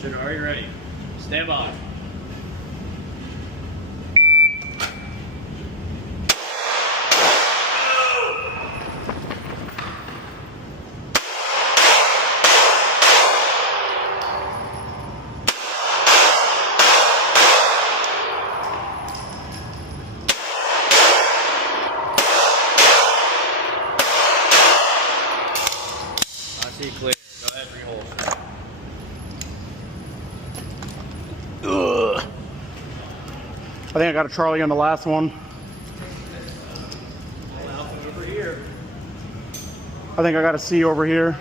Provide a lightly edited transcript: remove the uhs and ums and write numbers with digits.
Shooter, are you ready? Stand by. I see clear. Go ahead and reholster. I think I got a Charlie on the last one. Over here. I think I got a C over here.